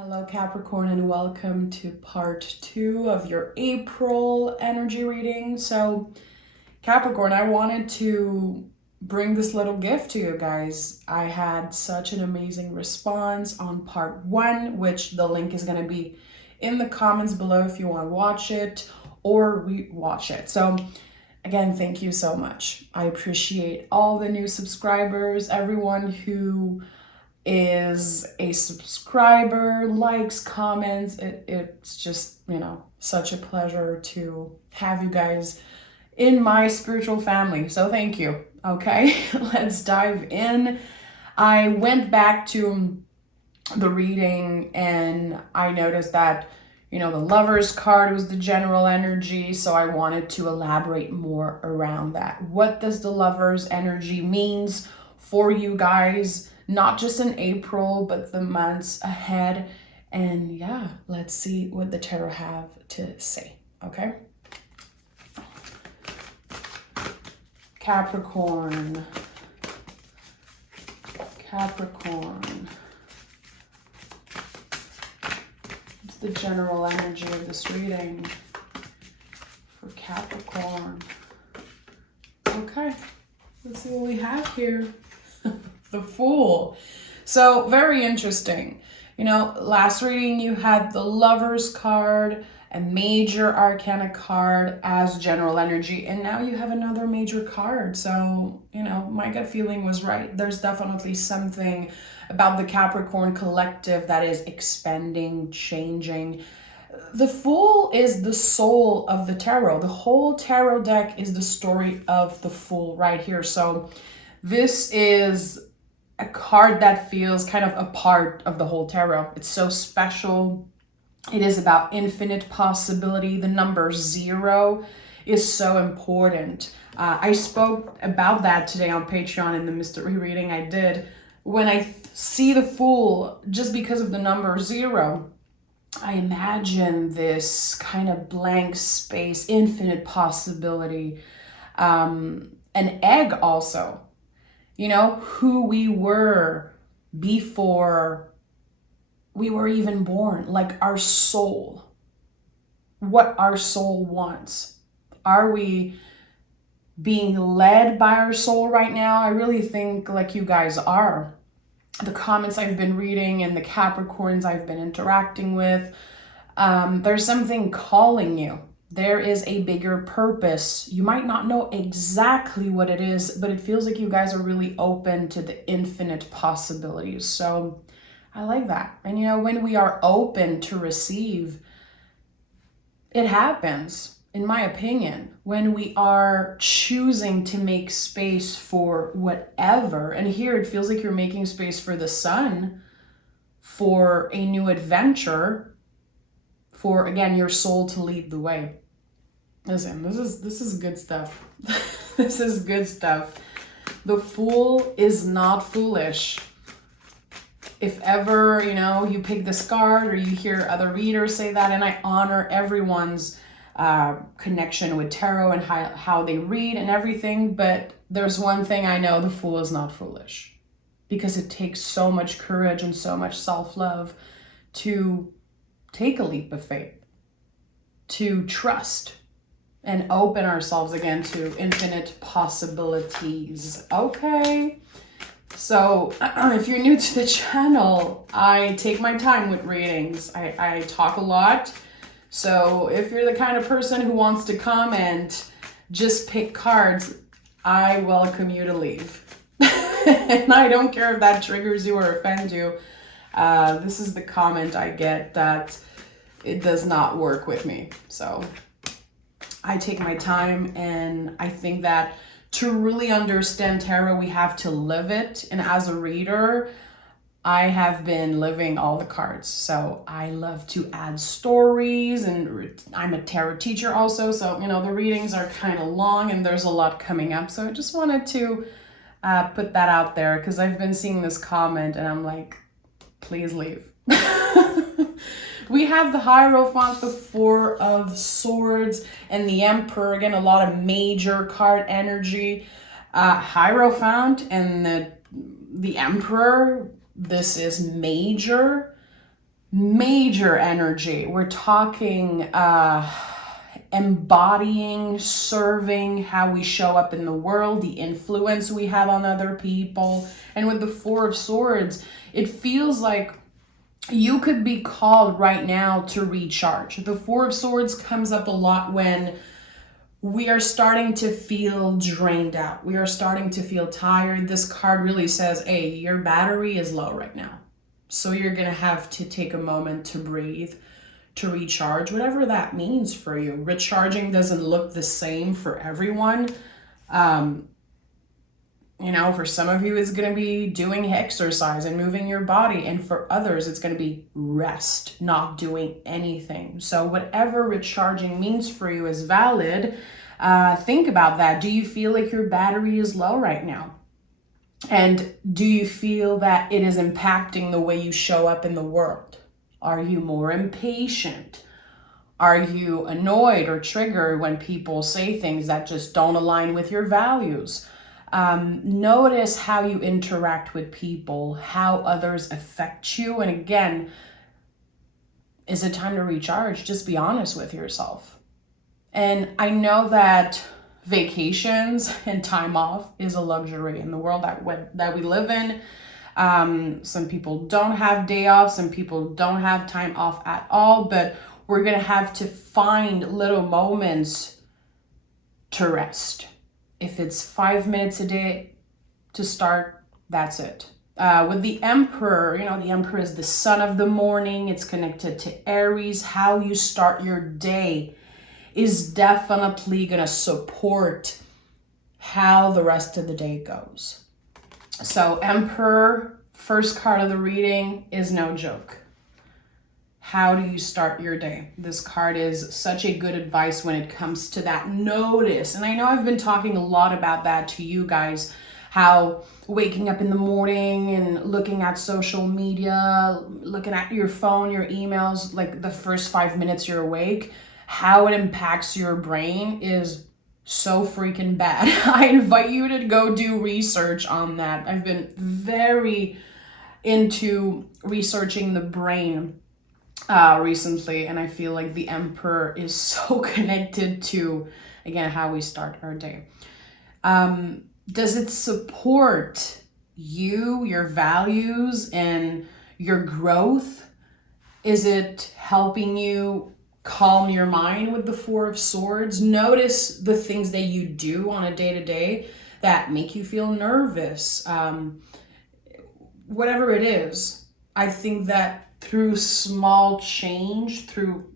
Hello Capricorn, and welcome to part 2 of your April energy reading. So Capricorn, I wanted to bring this little gift to you guys. I had such an amazing response on part 1, which the link is going to be in the comments below if you want to watch it or re-watch it. So again, thank you so much. I appreciate all the new subscribers, everyone who is a subscriber, likes, comments. It's just, such a pleasure to have you guys in my spiritual family. So thank you. Okay, let's dive in. I went back to the reading and I noticed that, the Lover's card was the general energy. So I wanted to elaborate more around that. What does the Lover's energy means for you guys? Not just in April, but the months ahead. And yeah, let's see what the tarot have to say, okay? Capricorn. What's the general energy of this reading for Capricorn? Okay, let's see what we have here. The Fool. So very interesting. Last reading you had the Lover's card, a major arcana card as general energy, and now you have another major card. So, my gut feeling was right. There's definitely something about the Capricorn collective that is expanding, changing. The Fool is the soul of the tarot. The whole tarot deck is the story of the Fool right here. So this is a card that feels kind of a part of the whole tarot. It's so special. It is about infinite possibility. The number 0 is so important. I spoke about that today on Patreon in the mystery reading I did. When I see the Fool, just because of the number 0, I imagine this kind of blank space, infinite possibility. An egg also. Who we were before we were even born, like our soul, what our soul wants. Are we being led by our soul right now? I really think like you guys are. The comments I've been reading and the Capricorns I've been interacting with, there's something calling you. There is a bigger purpose. You might not know exactly what it is, but it feels like you guys are really open to the infinite possibilities. So I like that. And when we are open to receive, it happens, in my opinion, when we are choosing to make space for whatever. And here it feels like you're making space for the sun, for a new adventure, for, again, your soul to lead the way. Listen, this is good stuff. This is good stuff. The Fool is not foolish. If ever, you pick this card or you hear other readers say that, and I honor everyone's connection with tarot and how they read and everything, but there's one thing I know: the Fool is not foolish, because it takes so much courage and so much self-love to take a leap of faith, to trust and open ourselves again to infinite possibilities. Okay, so if you're new to the channel, I take my time with readings. I talk a lot. So if you're the kind of person who wants to come and just pick cards, I welcome you to leave. And I don't care if that triggers you or offends you. This is the comment I get that it does not work with me. So I take my time, and I think that to really understand tarot, we have to live it. And as a reader, I have been living all the cards. So I love to add stories, and I'm a tarot teacher also. So, the readings are kind of long and there's a lot coming up. So I just wanted to put that out there, because I've been seeing this comment and I'm like, please leave. We have the Hierophant, the 4 of Swords, and the Emperor. Again, a lot of major card energy. Hierophant and the Emperor, this is major. major energy. We're talking embodying, serving, how we show up in the world, the influence we have on other people. And with the Four of Swords, it feels like you could be called right now to recharge. The Four of Swords comes up a lot when we are starting to feel drained out. We are starting to feel tired. This card really says, hey, your battery is low right now. So you're going to have to take a moment to breathe, to recharge, whatever that means for you. Recharging doesn't look the same for everyone. For some of you, it's going to be doing exercise and moving your body. And for others, it's going to be rest, not doing anything. So whatever recharging means for you is valid. Think about that. Do you feel like your battery is low right now? And do you feel that it is impacting the way you show up in the world? Are you more impatient? Are you annoyed or triggered when people say things that just don't align with your values? Notice how you interact with people, how others affect you. And again, is it time to recharge? Just be honest with yourself. And I know that vacations and time off is a luxury in the world that we live in. Some people don't have day off, some people don't have time off at all, but we're going to have to find little moments to rest. If it's 5 minutes a day to start, that's it. With the Emperor, the Emperor is the sun of the morning. It's connected to Aries. How you start your day is definitely going to support how the rest of the day goes. So Emperor, first card of the reading, is no joke. How do you start your day? This card is such a good advice when it comes to that. Notice, and I know I've been talking a lot about that to you guys, how waking up in the morning and looking at social media, looking at your phone, your emails, like the first 5 minutes you're awake, how it impacts your brain is so freaking bad. I invite you to go do research on that. I've been very into researching the brain recently, and I feel like the Emperor is so connected to, again, how we start our day. Does it support you, your values, and your growth? Is it helping you calm your mind with the Four of Swords? Notice the things that you do on a day-to-day that make you feel nervous. Whatever it is, I think that through small change, through,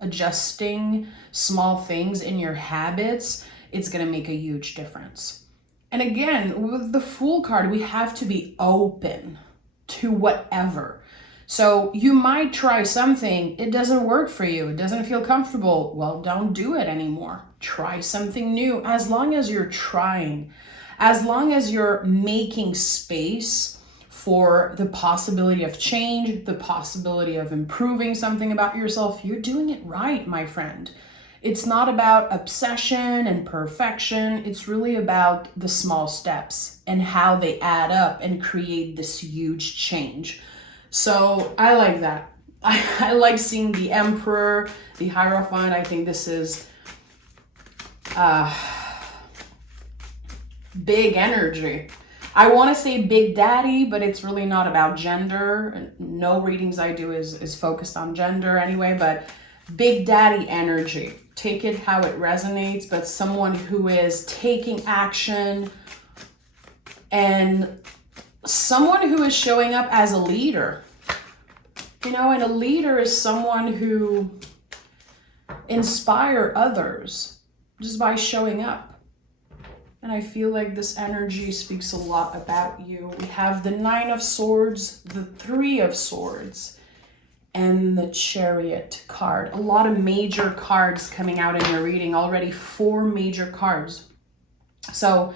adjusting small things in your habits, it's going to make a huge difference. And again, with the Fool card, we have to be open to whatever. So you might try something, it doesn't work for you, it doesn't feel comfortable. Well, don't do it anymore. Try something new. As long as you're trying, as long as you're making space for the possibility of change, the possibility of improving something about yourself, you're doing it right, my friend. It's not about obsession and perfection. It's really about the small steps and how they add up and create this huge change. So I like that. I like seeing the Emperor, the Hierophant. I think this is big energy. I want to say Big Daddy, but it's really not about gender. No readings I do is focused on gender anyway, but Big Daddy energy. Take it how it resonates, but someone who is taking action and someone who is showing up as a leader. And a leader is someone who inspires others just by showing up. And I feel like this energy speaks a lot about you. We have the Nine of Swords, the Three of Swords, and the Chariot card. A lot of major cards coming out in your reading. Already 4 major cards. So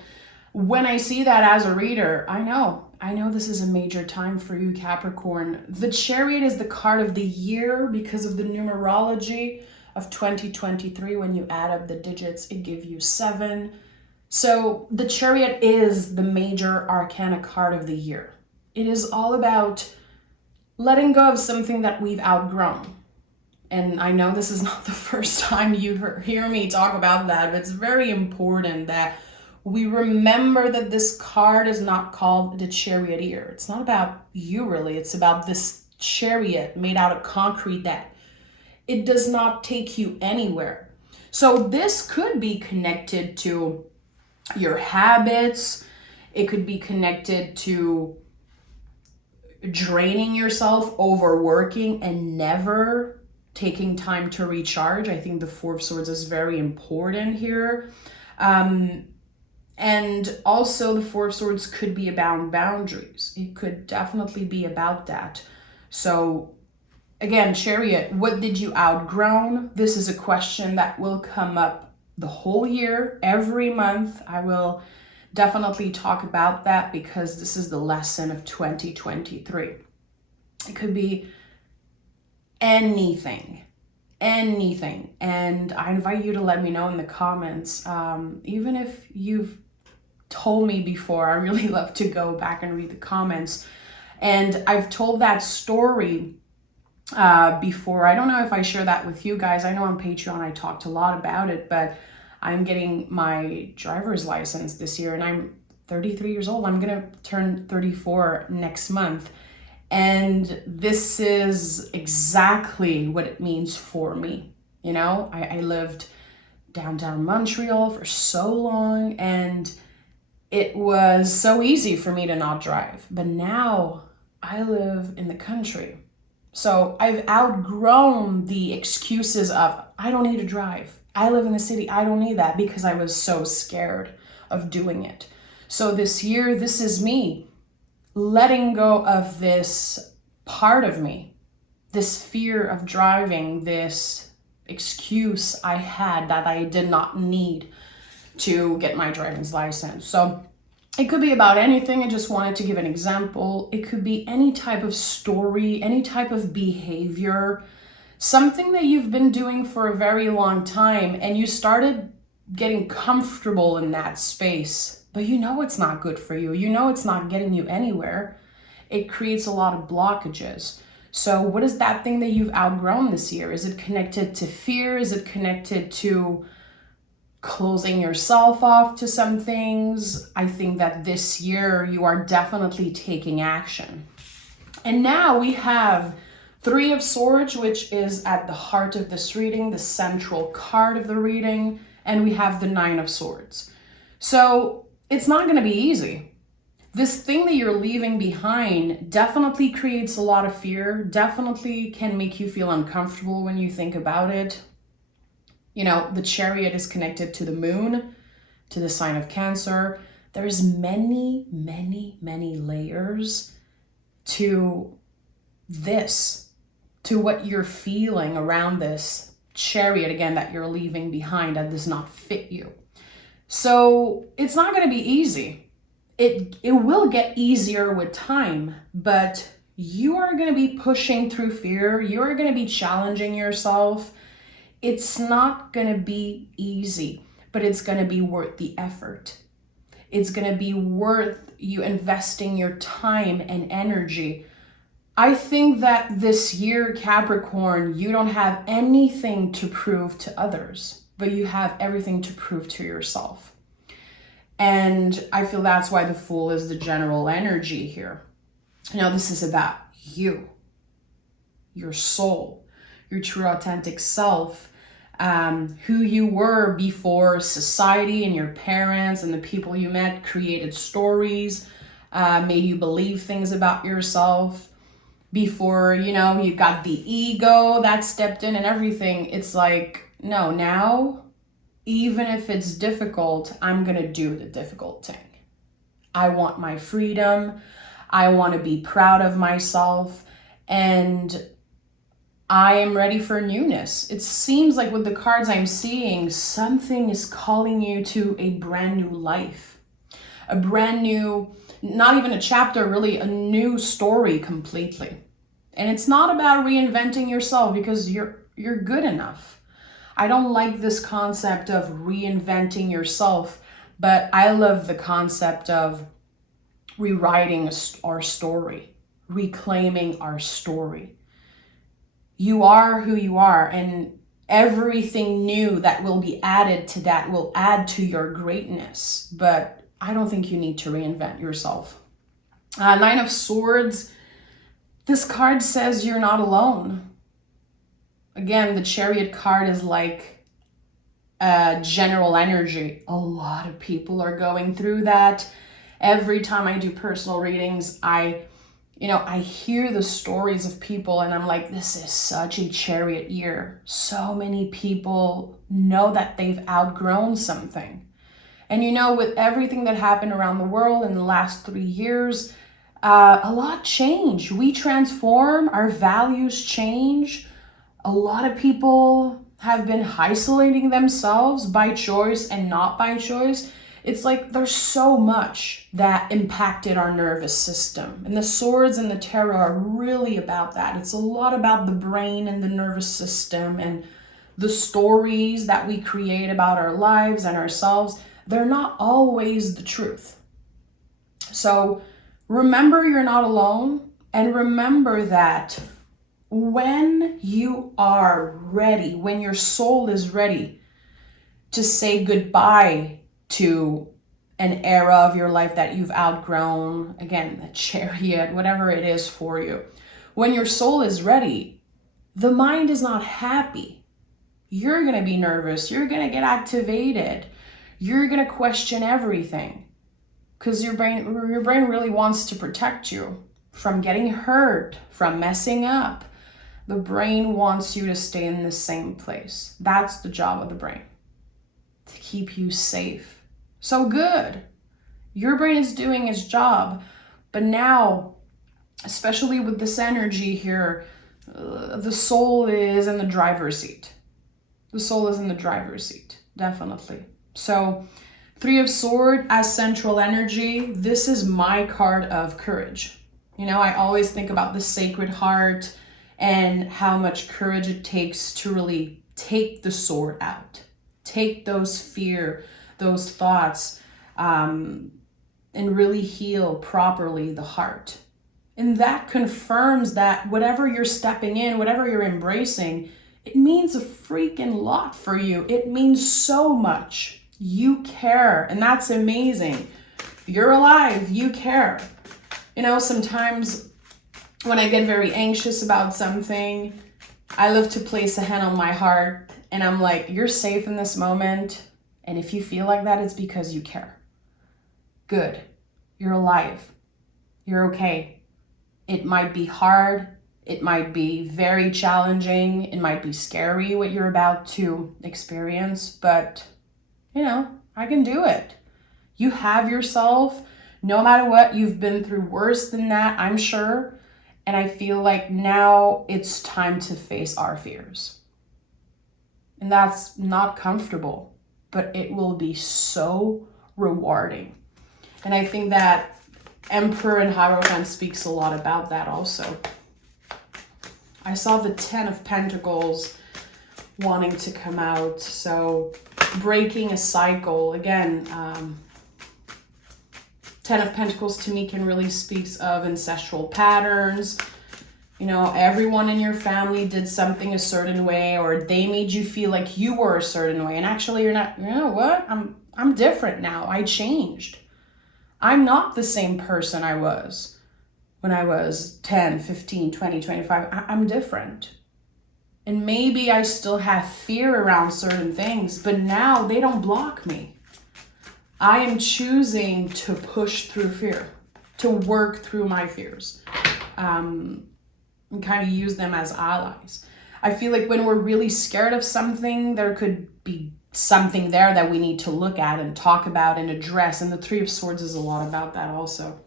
when I see that as a reader, I know this is a major time for you, Capricorn. The Chariot is the card of the year because of the numerology of 2023. When you add up the digits, it gives you 7. So the Chariot is the major arcana card of the year. It is all about letting go of something that we've outgrown. And I know this is not the first time you hear me talk about that, but it's very important that we remember that this card is not called the Charioteer. It's not about you really. It's about this chariot made out of concrete that it does not take you anywhere. So this could be connected to your habits. It could be connected to draining yourself, overworking, and never taking time to recharge. I think the Four of Swords is very important here. And also the Four of Swords could be about boundaries. It could definitely be about that. So again, Chariot, what did you outgrown? This is a question that will come up the whole year, every month. I will definitely talk about that because this is the lesson of 2023. It could be anything. And I invite you to let me know in the comments, even if you've told me before. I really love to go back and read the comments. And I've told that story before. I don't know if I share that with you guys. I know on Patreon I talked a lot about it, but I'm getting my driver's license this year and I'm 33 years old. I'm gonna turn 34 next month. And this is exactly what it means for me. You know, I lived downtown Montreal for so long and it was so easy for me to not drive. But now I live in the country. So I've outgrown the excuses of, I don't need to drive. I live in the city. I don't need that, because I was so scared of doing it. So this year, this is me letting go of this part of me, this fear of driving, this excuse I had that I did not need to get my driver's license. So it could be about anything. I just wanted to give an example. It could be any type of story, any type of behavior, something that you've been doing for a very long time and you started getting comfortable in that space, but you know it's not good for you. You know it's not getting you anywhere. It creates a lot of blockages. So what is that thing that you've outgrown this year? Is it connected to fear? Is it connected to closing yourself off to some things? I think that this year you are definitely taking action. And now we have Three of Swords, which is at the heart of this reading, the central card of the reading, and we have the Nine of Swords. So it's not going to be easy. This thing that you're leaving behind definitely creates a lot of fear, definitely can make you feel uncomfortable when you think about it. You know, the Chariot is connected to the moon, to the sign of Cancer. There's many layers to this, to what you're feeling around this Chariot, again, that you're leaving behind, that does not fit you. So it's not going to be easy. It will get easier with time, but you are going to be pushing through fear. You are going to be challenging yourself. It's not going to be easy, but it's going to be worth the effort. It's going to be worth you investing your time and energy. I think that this year, Capricorn, you don't have anything to prove to others, but you have everything to prove to yourself. And I feel that's why the Fool is the general energy here. Now, this is about you, your soul, your true authentic self, who you were before society and your parents and the people you met created stories, made you believe things about yourself. Before, you know, you got the ego that stepped in and everything. It's like, no, now, even if it's difficult, I'm going to do the difficult thing. I want my freedom. I want to be proud of myself. And I am ready for newness. It seems like with the cards I'm seeing, something is calling you to a brand new life. A brand new, not even a chapter, really a new story completely. And it's not about reinventing yourself, because you're good enough. I don't like this concept of reinventing yourself, but I love the concept of rewriting our story, reclaiming our story. You are who you are, and everything new that will be added to that will add to your greatness. But I don't think you need to reinvent yourself. Nine of Swords. This card says you're not alone. Again, the Chariot card is like general energy. A lot of people are going through that. Every time I do personal readings, I hear the stories of people and I'm like, this is such a Chariot year. So many people know that they've outgrown something. And with everything that happened around the world in the last 3 years, a lot changed. We transform, our values change. A lot of people have been isolating themselves by choice and not by choice. It's like there's so much that impacted our nervous system. And the Swords and the Tarot are really about that. It's a lot about the brain and the nervous system and the stories that we create about our lives and ourselves. They're not always the truth. So remember you're not alone, and remember that when you are ready, when your soul is ready to say goodbye to an era of your life that you've outgrown, again, the Chariot, whatever it is for you, when your soul is ready, the mind is not happy. You're going to be nervous. You're going to get activated. You're going to question everything because your brain really wants to protect you from getting hurt, from messing up. The brain wants you to stay in the same place. That's the job of the brain, to keep you safe. So good. Your brain is doing its job. But now, especially with this energy here, the soul is in the driver's seat. The soul is in the driver's seat, definitely. So 3 of Swords as central energy. This is my card of courage. I always think about the Sacred Heart and how much courage it takes to really take the sword out, take those fear, those thoughts, and really heal properly the heart. And that confirms that whatever you're stepping in, whatever you're embracing, it means a freaking lot for you. It means so much. You care, and that's amazing. You're alive, you care. Sometimes when I get very anxious about something, I love to place a hand on my heart and I'm like, you're safe in this moment. And if you feel like that, it's because you care. Good. You're alive. You're okay. It might be hard. It might be very challenging. It might be scary what you're about to experience, but I can do it. You have yourself. No matter what, you've been through worse than that, I'm sure. And I feel like now it's time to face our fears. And that's not comfortable, but it will be so rewarding. And I think that Emperor and Hierophant speaks a lot about that also. I saw the 10 of Pentacles wanting to come out. So breaking a cycle. Again, 10 of Pentacles to me can really speaks of ancestral patterns. Everyone in your family did something a certain way, or they made you feel like you were a certain way. And actually you're not, what? I'm different now. I changed. I'm not the same person I was when I was 10, 15, 20, 25. I'm different. And maybe I still have fear around certain things, but now they don't block me. I am choosing to push through fear, to work through my fears, and kind of use them as allies. I feel like when we're really scared of something, there could be something there that we need to look at and talk about and address. And the 3 of Swords is a lot about that also.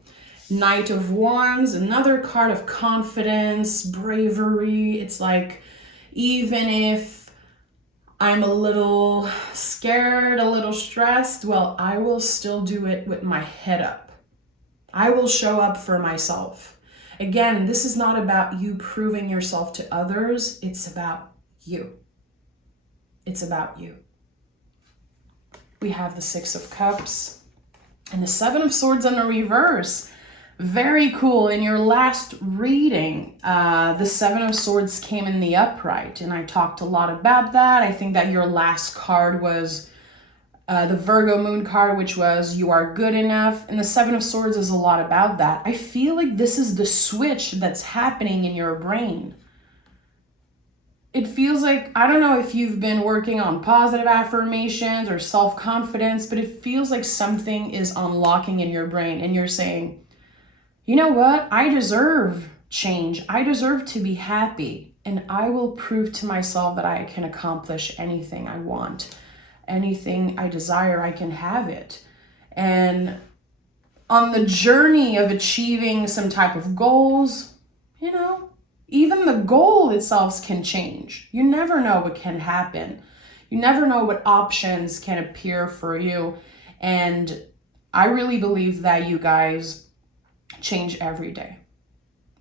Knight of Wands, another card of confidence, bravery. It's like, even if I'm a little scared, a little stressed, well, I will still do it with my head up. I will show up for myself. Again, this is not about you proving yourself to others. It's about you. It's about you. We have the 6 of Cups and the 7 of Swords in the reverse. Very cool. In your last reading, the Seven of Swords came in the upright, and I talked a lot about that. I think that your last card was the Virgo moon card, which was you are good enough. And the Seven of Swords is a lot about that. I feel like this is the switch that's happening in your brain. It feels like, I don't know if you've been working on positive affirmations or self-confidence, but it feels like something is unlocking in your brain and you're saying, you know what? I deserve change. I deserve to be happy. And I will prove to myself that I can accomplish anything I want. Anything I desire, I can have it. And on the journey of achieving some type of goals, you know, even the goal itself can change. You never know what can happen. You never know what options can appear for you. And I really believe that you guys change every day.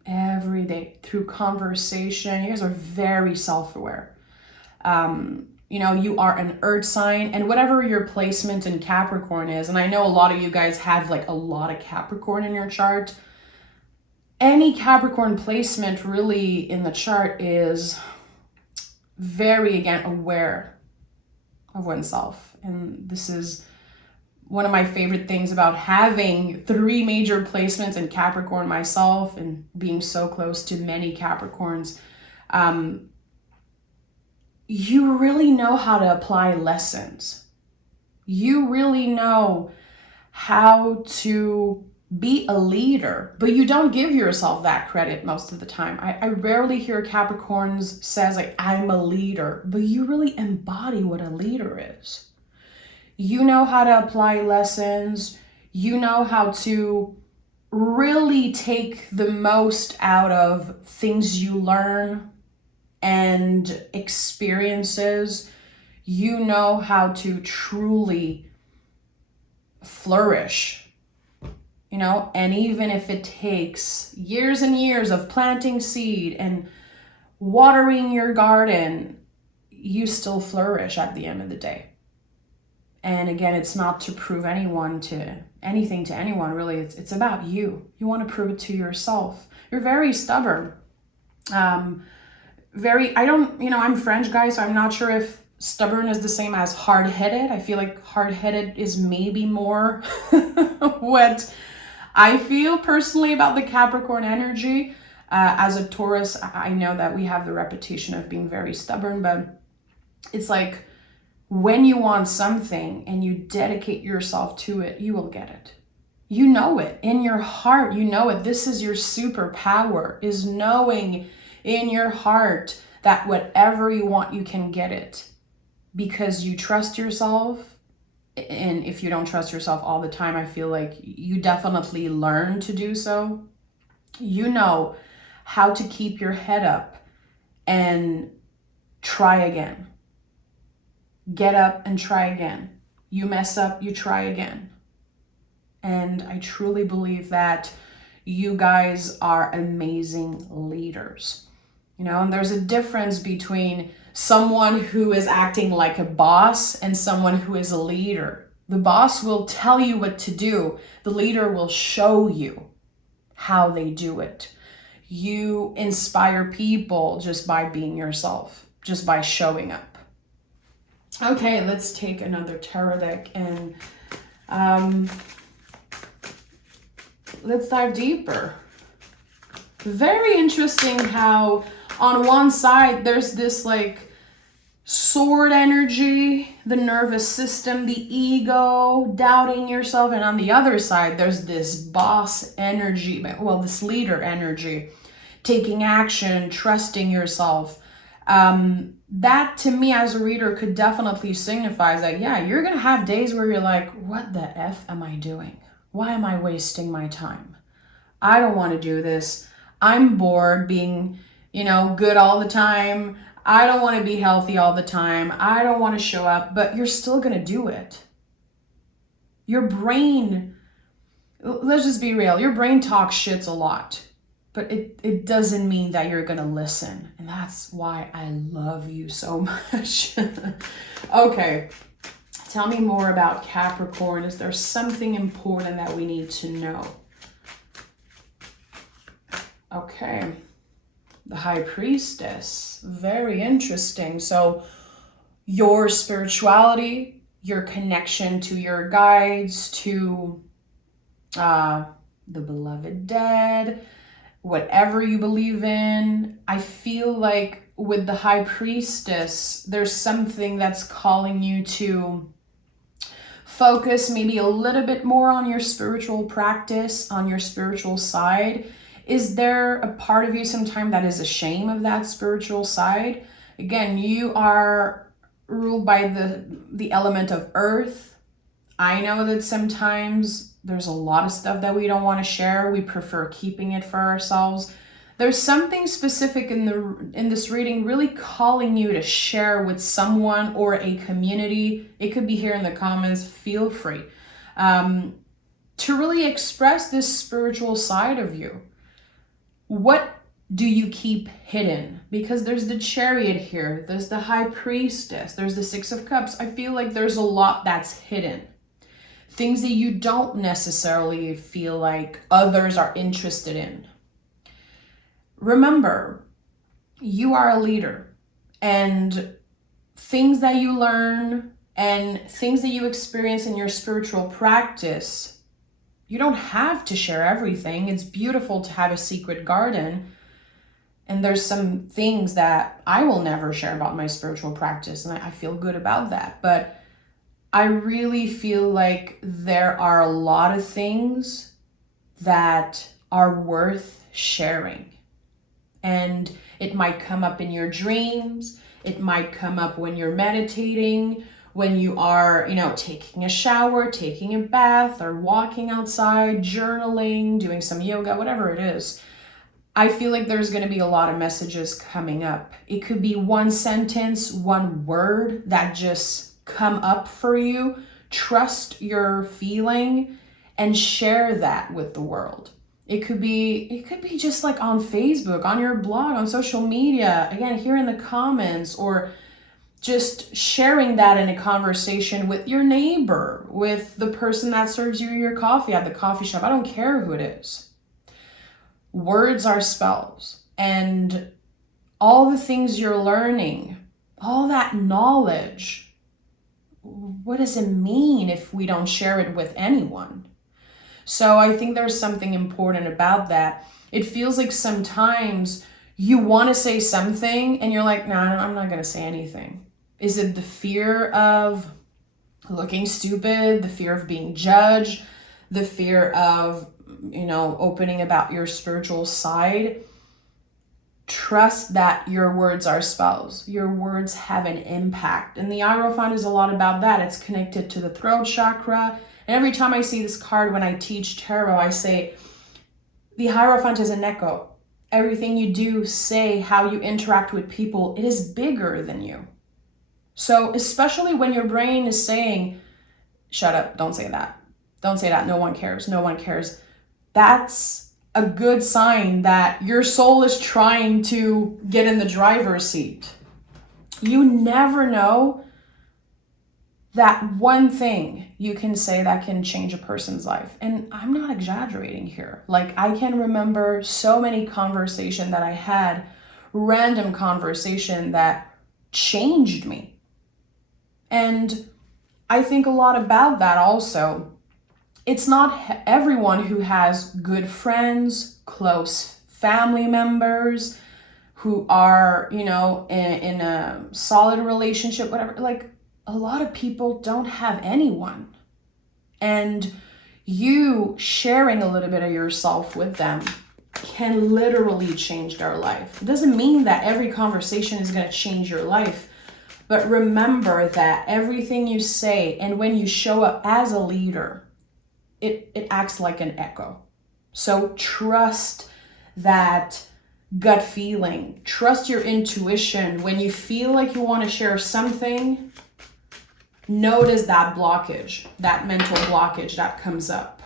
Every day through conversation. You guys are very self-aware. You know, you are an earth sign, and whatever your placement in Capricorn is, and I know a lot of you guys have like a lot of Capricorn in your chart. Any Capricorn placement really in the chart is very, again, aware of oneself. And this is one of my favorite things about having 3 major placements in Capricorn myself and being so close to many Capricorns. You really know how to apply lessons. You really know how to be a leader, but you don't give yourself that credit most of the time. I rarely hear Capricorns says like, I'm a leader, but you really embody what a leader is. You know how to apply lessons. You know how to really take the most out of things you learn and experiences. You know how to truly flourish, you know, and even if it takes years and years of planting seed and watering your garden, you still flourish at the end of the day. And again, it's not to prove anything to anyone, really. It's about you. You want to prove it to yourself. You're very stubborn. I'm French, guys, so I'm not sure if stubborn is the same as hard-headed. I feel like hard-headed is maybe more what I feel personally about the Capricorn energy. As a Taurus, I know that we have the reputation of being very stubborn, but it's like when you want something and you dedicate yourself to it, you will get it. You know it in your heart. You know it. This is your superpower, is knowing in your heart that whatever you want, you can get it because you trust yourself. And if you don't trust yourself all the time, I feel like you definitely learn to do so. You know how to keep your head up and try again. Get up and try again. You mess up, you try again. And I truly believe that you guys are amazing leaders. You know, and there's a difference between someone who is acting like a boss and someone who is a leader. The boss will tell you what to do. The leader will show you how they do it. You inspire people just by being yourself, just by showing up. Okay, let's take another tarot deck and let's dive deeper. Very interesting how on one side there's this like sword energy, the nervous system, the ego, doubting yourself, and on the other side there's this boss energy, well, this leader energy, taking action, trusting yourself. That to me as a reader could definitely signify that, yeah, you're gonna have days where you're like, what the F am I doing? Why am I wasting my time? I don't want to do this. I'm bored being, good all the time. I don't want to be healthy all the time. I don't want to show up, but you're still going to do it. Your brain, let's just be real. Your brain talks shits a lot, but it doesn't mean that you're going to listen. And that's why I love you so much. Okay. Tell me more about Capricorn. Is there something important that we need to know? Okay. The High Priestess. Very interesting. So your spirituality, your connection to your guides, to the beloved dead, whatever you believe in. I feel like with the High Priestess, there's something that's calling you to focus maybe a little bit more on your spiritual practice, on your spiritual side. Is there a part of you sometime that is ashamed of that spiritual side? Again, you are ruled by the element of earth. I know that sometimes there's a lot of stuff that we don't want to share. We prefer keeping it for ourselves. There's something specific in this reading really calling you to share with someone or a community. It could be here in the comments. Feel free to really express this spiritual side of you. What do you keep hidden? Because there's the Chariot here, there's the High Priestess, there's the Six of Cups. I feel like there's a lot that's hidden. Things that you don't necessarily feel like others are interested in. Remember, you are a leader, and things that you learn and things that you experience in your spiritual practice, you don't have to share everything. It's beautiful to have a secret garden. And there's some things that I will never share about my spiritual practice, and I feel good about that. But I really feel like there are a lot of things that are worth sharing. And it might come up in your dreams. It might come up when you're meditating, when you are, taking a shower, taking a bath, or walking outside, journaling, doing some yoga, whatever it is. I feel like there's going to be a lot of messages coming up. It could be one sentence, one word that just come up for you. Trust your feeling and share that with the world. It could be just like on Facebook, on your blog, on social media, again, here in the comments, or just sharing that in a conversation with your neighbor, with the person that serves you your coffee at the coffee shop. I don't care who it is. Words are spells, and all the things you're learning, all that knowledge, what does it mean if we don't share it with anyone? So I think there's something important about that. It feels like sometimes you want to say something and you're like, no, I'm not going to say anything. Is it the fear of looking stupid, the fear of being judged, the fear of, opening about your spiritual side? Trust that your words are spells. Your words have an impact. And the Hierophant is a lot about that. It's connected to the throat chakra. And every time I see this card when I teach tarot, I say, the Hierophant is an echo. Everything you do, say, how you interact with people, it is bigger than you. So especially when your brain is saying, shut up, don't say that. Don't say that, no one cares, no one cares. That's a good sign that your soul is trying to get in the driver's seat. You never know that one thing you can say that can change a person's life. And I'm not exaggerating here. Like, I can remember so many conversations that I had, random conversation that changed me. And I think a lot about that also. It's not everyone who has good friends, close family members, who are, in a solid relationship, whatever. Like, a lot of people don't have anyone. And you sharing a little bit of yourself with them can literally change their life. It doesn't mean that every conversation is going to change your life. But remember that everything you say and when you show up as a leader, it acts like an echo. So trust that gut feeling. Trust your intuition. When you feel like you want to share something, notice that blockage, that mental blockage that comes up.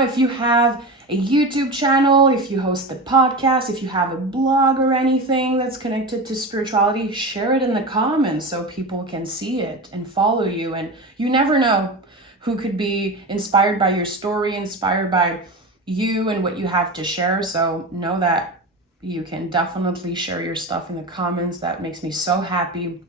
If you have a YouTube channel, if you host a podcast, if you have a blog or anything that's connected to spirituality, share it in the comments so people can see it and follow you. And you never know who could be inspired by your story, inspired by you and what you have to share. So know that you can definitely share your stuff in the comments. That makes me so happy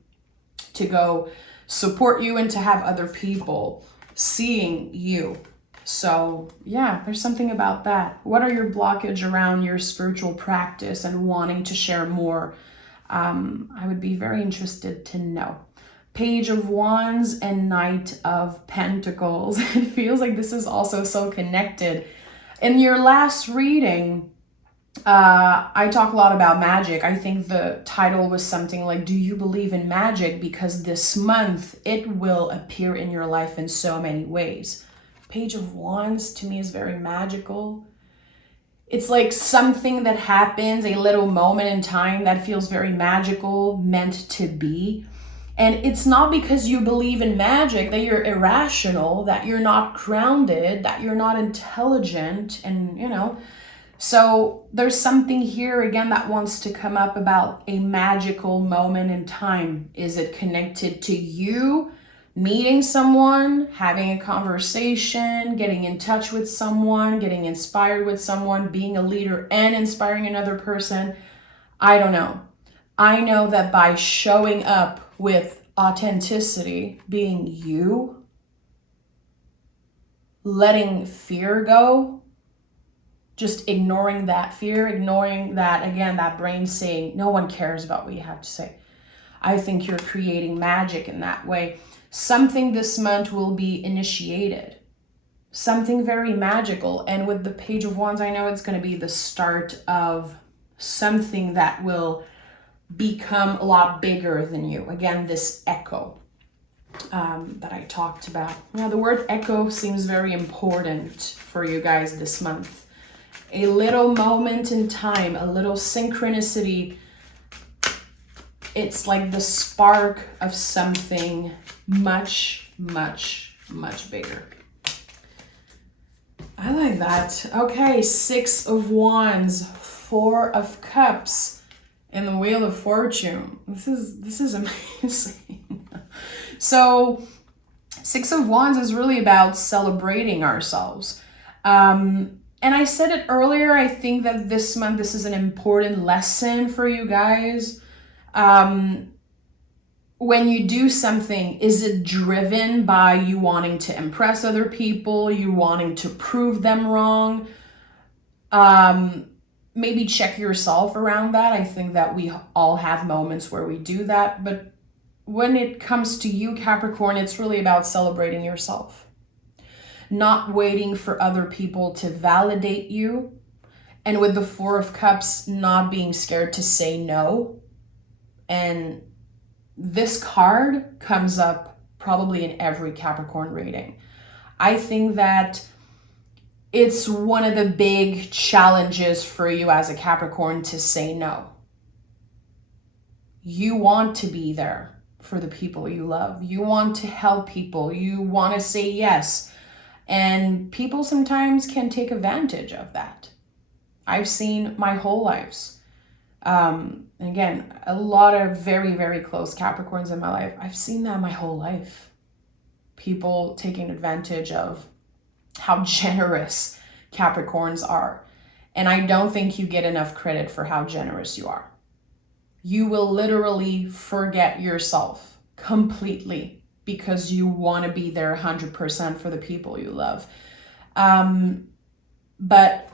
to go support you and to have other people seeing you. So yeah, there's something about that. What are your blockage around your spiritual practice and wanting to share more? I would be very interested to know. Page of Wands and Knight of Pentacles. It feels like this is also so connected. In your last reading, I talk a lot about magic. I think the title was something like, do you believe in magic? Because this month it will appear in your life in so many ways. Page of Wands to me is very magical. It's like something that happens, a little moment in time that feels very magical, meant to be. And it's not because you believe in magic that you're irrational, that you're not grounded, that you're not intelligent, and So there's something here again that wants to come up about a magical moment in time. Is it connected to you meeting someone, having a conversation, getting in touch with someone, getting inspired with someone, being a leader and inspiring another person? I don't know. I know that by showing up with authenticity, being you, letting fear go, just ignoring that fear, ignoring that, again, that brain saying, no one cares about what you have to say. I think you're creating magic in that way. Something this month will be initiated. Something very magical. And with the Page of Wands, I know it's going to be the start of something that will become a lot bigger than you. Again, this echo that I talked about. Now, the word echo seems very important for you guys this month. A little moment in time, a little synchronicity. It's like the spark of something much, much, much bigger. I like that. Okay, 6 of Wands, 4 of Cups, and the Wheel of Fortune. This is amazing. So 6 of Wands is really about celebrating ourselves. And I said it earlier, I think that this month, this is an important lesson for you guys. When you do something, is it driven by you wanting to impress other people, you wanting to prove them wrong? Maybe check yourself around that. I think that we all have moments where we do that. But when it comes to you, Capricorn, it's really about celebrating yourself. Not waiting for other people to validate you. And with the 4 of Cups, not being scared to say no. And this card comes up probably in every Capricorn reading. I think that it's one of the big challenges for you as a Capricorn to say no. You want to be there for the people you love. You want to help people. You want to say yes. And people sometimes can take advantage of that. I've seen my whole lives. Again, a lot of very, very close Capricorns in my life. I've seen that my whole life. People taking advantage of how generous Capricorns are. And I don't think you get enough credit for how generous you are. You will literally forget yourself completely because you want to be there 100% for the people you love. But,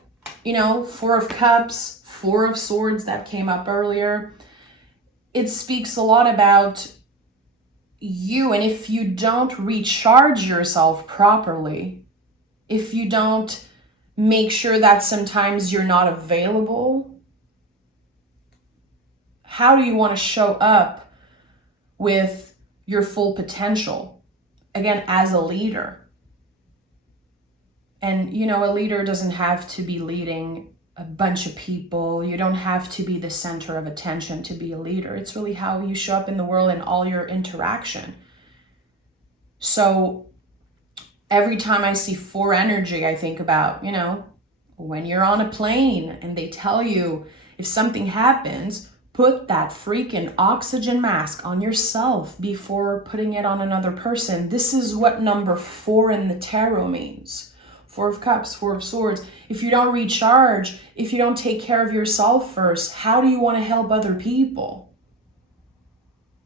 4 of Cups, 4 of Swords that came up earlier, it speaks a lot about you. And if you don't recharge yourself properly, if you don't make sure that sometimes you're not available, how do you want to show up with your full potential? Again, as a leader. And, a leader doesn't have to be leading a bunch of people. You don't have to be the center of attention to be a leader. It's really how you show up in the world and all your interaction. So every time I see 4 energy, I think about, when you're on a plane and they tell you if something happens, put that freaking oxygen mask on yourself before putting it on another person. This is what number 4 in the tarot means. Four of Cups, Four of Swords. If you don't recharge, if you don't take care of yourself first, how do you want to help other people?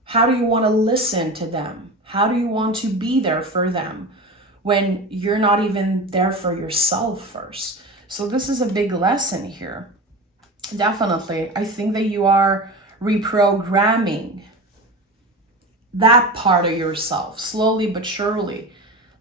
How do you want to listen to them? How do you want to be there for them when you're not even there for yourself first? So this is a big lesson here. Definitely. I think that you are reprogramming that part of yourself slowly but surely.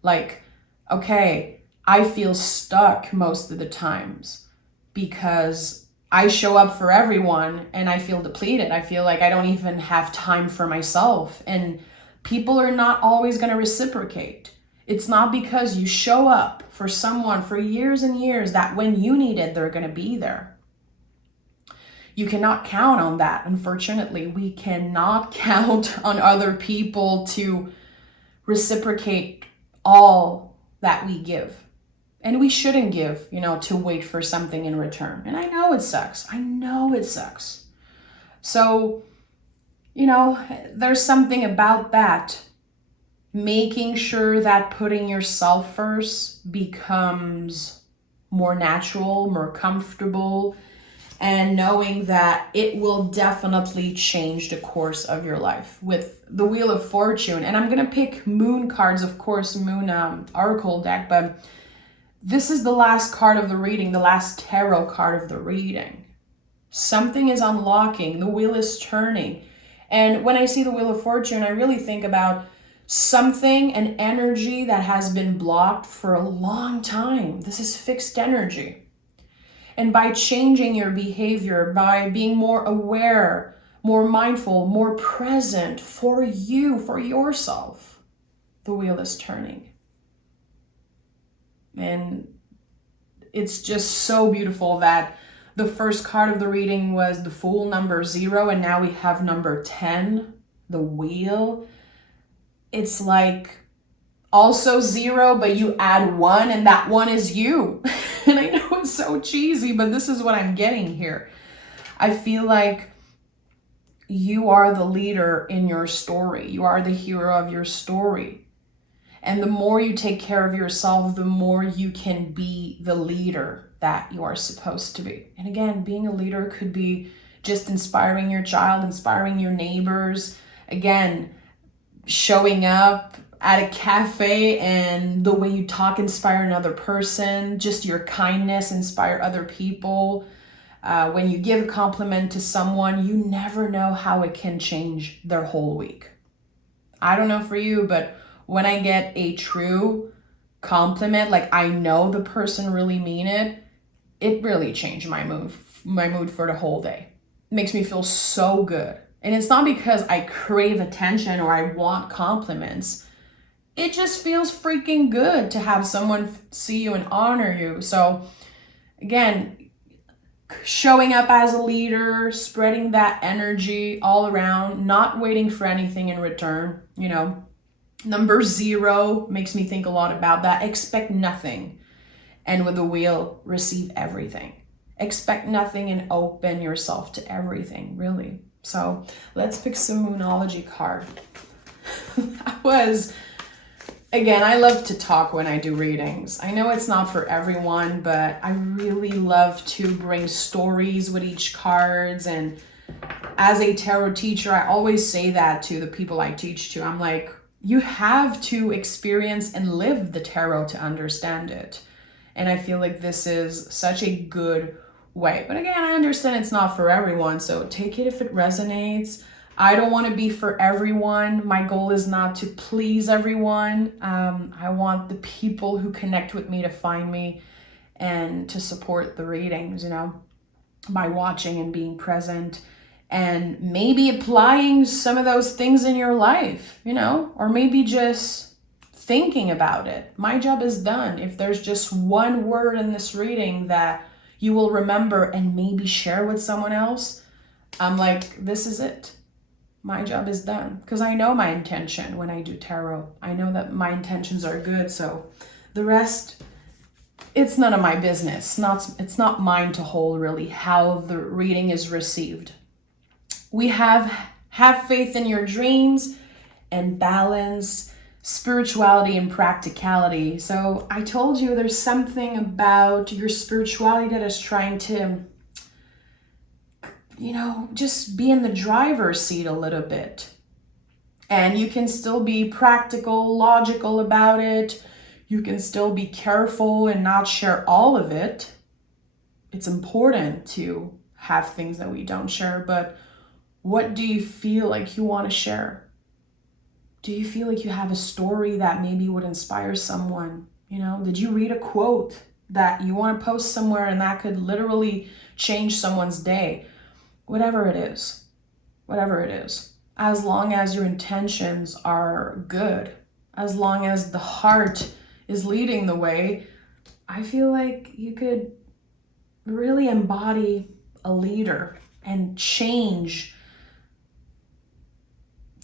Like, okay, I feel stuck most of the times because I show up for everyone and I feel depleted. I feel like I don't even have time for myself, and people are not always going to reciprocate. It's not because you show up for someone for years and years that when you need it, they're going to be there. You cannot count on that. Unfortunately, we cannot count on other people to reciprocate all that we give. And we shouldn't give, to wait for something in return. And I know it sucks. So, there's something about that. Making sure that putting yourself first becomes more natural, more comfortable, and knowing that it will definitely change the course of your life with the Wheel of Fortune. And I'm going to pick moon cards, of course, moon oracle deck, but this is the last card of the reading, the last tarot card of the reading. Something is unlocking, the wheel is turning. And when I see the Wheel of Fortune, I really think about something, an energy that has been blocked for a long time. This is fixed energy. And by changing your behavior, by being more aware, more mindful, more present for you, for yourself, the wheel is turning. And it's just so beautiful that the first card of the reading was the Fool, number 0, and now we have number 10, the Wheel. It's like also 0, but you add 1, and that 1 is you. And I know it's so cheesy, but this is what I'm getting here. I feel like you are the leader in your story. You are the hero of your story. And the more you take care of yourself, the more you can be the leader that you are supposed to be. And again, being a leader could be just inspiring your child, inspiring your neighbors. Again, showing up at a cafe and the way you talk inspire another person. Just your kindness inspire other people. When you give a compliment to someone, you never know how it can change their whole week. I don't know for you, but when I get a true compliment, like I know the person really mean it, it really changed my mood for the whole day. It makes me feel so good. And it's not because I crave attention or I want compliments. It just feels freaking good to have someone see you and honor you. So again, showing up as a leader, spreading that energy all around, not waiting for anything in return, Number 0 makes me think a lot about that. Expect nothing. And with the wheel, receive everything. Expect nothing and open yourself to everything, really. So let's pick some Moonology card. Again, I love to talk when I do readings. I know it's not for everyone, but I really love to bring stories with each cards. And as a tarot teacher, I always say that to the people I teach to. I'm like, you have to experience and live the tarot to understand it. And I feel like this is such a good way. But again, I understand it's not for everyone, so take it if it resonates. I don't want to be for everyone. My goal is not to please everyone. I want the people who connect with me to find me and to support the readings, by watching and being present. And maybe applying some of those things in your life, or maybe just thinking about it. My job is done. If there's just one word in this reading that you will remember and maybe share with someone else, I'm like, this is it. My job is done. Because I know my intention when I do tarot. I know that my intentions are good. So the rest, it's none of my business. It's not mine to hold, really, how the reading is received. We have faith in your dreams and balance spirituality and practicality. So I told you there's something about your spirituality that is trying to, just be in the driver's seat a little bit. And you can still be practical, logical about it. You can still be careful and not share all of it. It's important to have things that we don't share, but what do you feel like you want to share? Do you feel like you have a story that maybe would inspire someone? Did you read a quote that you want to post somewhere and that could literally change someone's day? Whatever it is, as long as your intentions are good, as long as the heart is leading the way, I feel like you could really embody a leader and change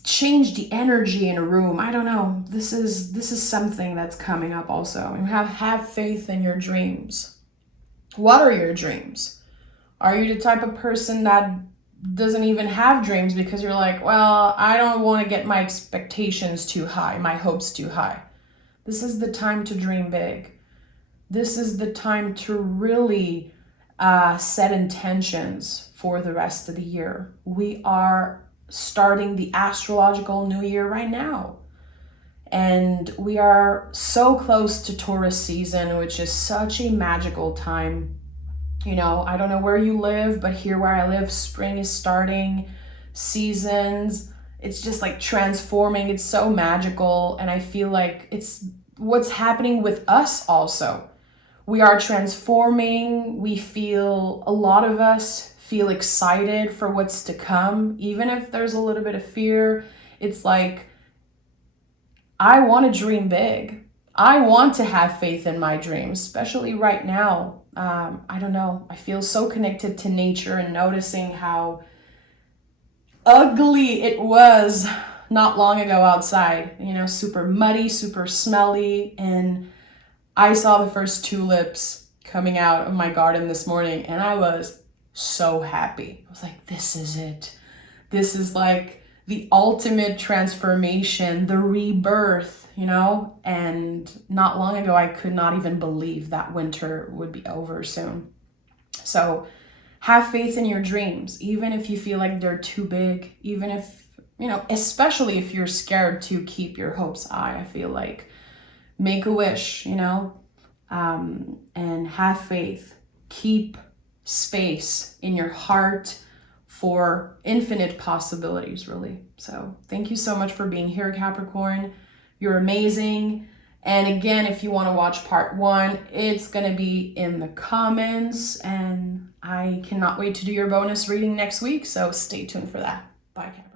the energy in a room. I don't know. This is something that's coming up also. You have faith in your dreams. What are your dreams? Are you the type of person that doesn't even have dreams because you're like, well, I don't want to get my expectations too high, my hopes too high? This is the time to dream big. This is the time to really set intentions for the rest of the year. We are starting the astrological new year right now. And we are so close to Taurus season, which is such a magical time. I don't know where you live, but here where I live, spring is starting, seasons, it's just like transforming. It's so magical. And I feel like it's what's happening with us also. We are transforming. A lot of us feel excited for what's to come, even if there's a little bit of fear. It's like, I want to dream big. I want to have faith in my dreams, especially right now. I don't know. I feel so connected to nature and noticing how ugly it was not long ago outside, super muddy, super smelly. And I saw the first tulips coming out of my garden this morning and I was so happy. I was like, this is it. This is like the ultimate transformation, the rebirth, and not long ago, I could not even believe that winter would be over soon. So have faith in your dreams, even if you feel like they're too big, even if, especially if you're scared to keep your hopes high. I feel like make a wish, and have faith. Keep space in your heart for infinite possibilities, really. So thank you so much for being here, Capricorn. You're amazing. And again, if you want to watch part 1, it's going to be in the comments. And I cannot wait to do your bonus reading next week. So stay tuned for that. Bye, Capricorn.